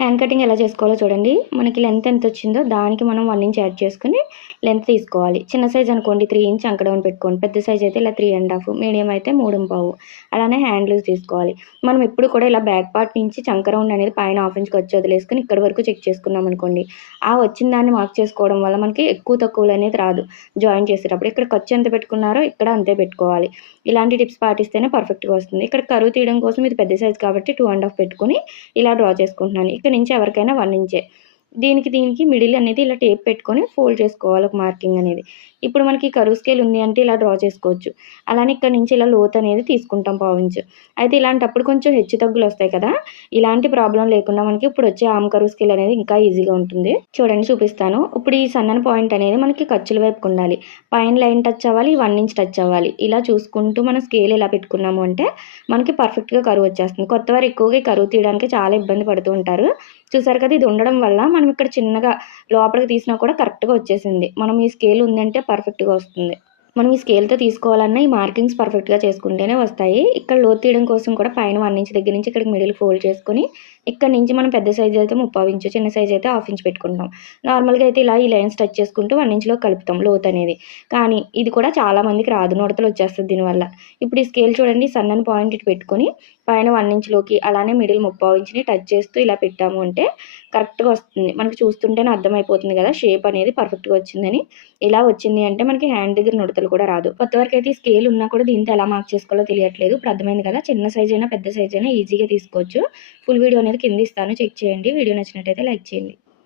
Hand cutting ఎలా చేసుకోవాలో చూడండి. మనకి లెంత్ ఎంత వచ్చిందో దానికి మనం వన్ ఇంచ్ యాడ్ చేసుకుని లెంత్ తీసుకోవాలి. చిన్న సైజ్ అనుకోండి త్రీ ఇంచ్ అంకడౌన్ పెట్టుకోండి. పెద్ద సైజ్ అయితే ఇలా త్రీ అండ్ హాఫ్ మీడియం అయితే మూడు పావు. అలానే హ్యాండ్ లూజ్ తీసుకోవాలి. మనం ఎప్పుడు కూడా ఇలా బ్యాక్ పార్ట్ నుంచి చంక రౌండ్ అనేది పైన హాఫ్ ఇంచ్కి వచ్చి వదిలేసుకుని ఇక్కడ వరకు చెక్ చేసుకున్నాం అనుకోండి ఆ వచ్చిన దాన్ని మార్క్ చేసుకోవడం వల్ల మనకి ఎక్కువ తక్కువలు అనేది రాదు. జాయిన్ చేసేటప్పుడు ఇక్కడ ఖర్చు ఎంత పెట్టుకున్నారో ఇక్కడ అంతే పెట్టుకోవాలి. ఇలాంటి టిప్స్ పాటిస్తేనే పర్ఫెక్ట్గా వస్తుంది. ఇక్కడ కరువు తీయడం కోసం ఇది పెద్ద సైజ్ కాబట్టి టూ అండ్ హాఫ్ పెట్టుకుని ఇలా డ్రా చేసుకుంటున్నాను. ఇక్కడ నుంచి ఎవరికైనా వన్ ఇంచే దీనికి దీనికి మిడిల్ అనేది ఇలా టేప్ పెట్టుకొని ఫోల్డ్ చేసుకోవాలి ఒక మార్కింగ్ అనేది. ఇప్పుడు మనకి కరువు స్కేల్ ఉంది అంటే ఇలా డ్రా చేసుకోవచ్చు. అలానే ఇక్కడ నుంచి ఇలా లోత్ అనేది తీసుకుంటాం పావించు అయితే ఇలాంటప్పుడు కొంచెం హెచ్చు తగ్గులు వస్తాయి కదా ఇలాంటి ప్రాబ్లం లేకుండా మనకి ఇప్పుడు వచ్చే ఆమ్ కరువు స్కేల్ అనేది ఇంకా ఈజీగా ఉంటుంది. చూడండి చూపిస్తాను. ఇప్పుడు ఈ సన్నని పాయింట్ అనేది మనకి ఖర్చుల వైపుకు ఉండాలి. పైన లైన్ టచ్ అవ్వాలి వన్ ఇంచ్ టచ్ అవ్వాలి. ఇలా చూసుకుంటూ మన స్కేల్ ఎలా పెట్టుకున్నాము అంటే మనకి పర్ఫెక్ట్గా కరువు వచ్చేస్తుంది. కొత్త వారు ఎక్కువగా కరువు తీయడానికి చాలా ఇబ్బంది పడుతూ ఉంటారు. చూసారు కదా ఇది ఉండడం వల్ల మనం ఇక్కడ చిన్నగా లోపలికి తీసినా కూడా కరెక్ట్గా వచ్చేసింది. మనం ఈ స్కేల్ ఉందంటే పర్ఫెక్ట్గా వస్తుంది. మనం ఈ స్కేల్తో తీసుకోవాలన్నా ఈ మార్కింగ్స్ పర్ఫెక్ట్గా చేసుకుంటేనే వస్తాయి. ఇక్కడ లోతు తీయడం కోసం కూడా పైన వన్ ఇంచ్ దగ్గర నుంచి ఇక్కడికి మిడిల్ ఫోల్డ్ చేసుకొని ఇక్కడ నుంచి మనం పెద్ద సైజ్ అయితే ముప్పై ఇంచు చిన్న సైజ్ అయితే హాఫ్ ఇంచ్ పెట్టుకుంటాం. నార్మల్గా అయితే ఇలా ఈ లైన్స్ టచ్ చేసుకుంటూ వన్ ఇంచ్లో కలుపుతాం లోత్ అనేది. కానీ ఇది కూడా చాలామందికి రాదు. నోడతలు వచ్చేస్తుంది దీనివల్ల. ఇప్పుడు ఈ స్కేల్ చూడండి సన్నని పాయింట్ ఇటు పెట్టుకొని పైన వన్ ఇంచ్లోకి అలానే మిడిల్ ముప్పావు ఇంచ్ని టచ్ చేస్తూ ఇలా పెట్టాము అంటే కరెక్ట్గా వస్తుంది. మనకి చూస్తుంటేనే అర్థమైపోతుంది కదా షేప్ అనేది పర్ఫెక్ట్గా వచ్చిందని. ఇలా వచ్చింది అంటే మనకి హ్యాండ్ దగ్గర నుడతలు కూడా రాదు. కొత్తవరకు అయితే స్కేల్ ఉన్నా కూడా దీంతో ఎలా మార్క్ చేసుకోవాలో తెలియట్లేదు. ఇప్పుడు అర్థమైంది కదా చిన్న సైజ్ అయినా పెద్ద సైజ్ అయినా ఈజీగా తీసుకోవచ్చు. ఫుల్ వీడియో అనేది కింద ఇస్తాను. చెక్ చేయండి. వీడియో నచ్చినట్టయితే లైక్ చేయండి.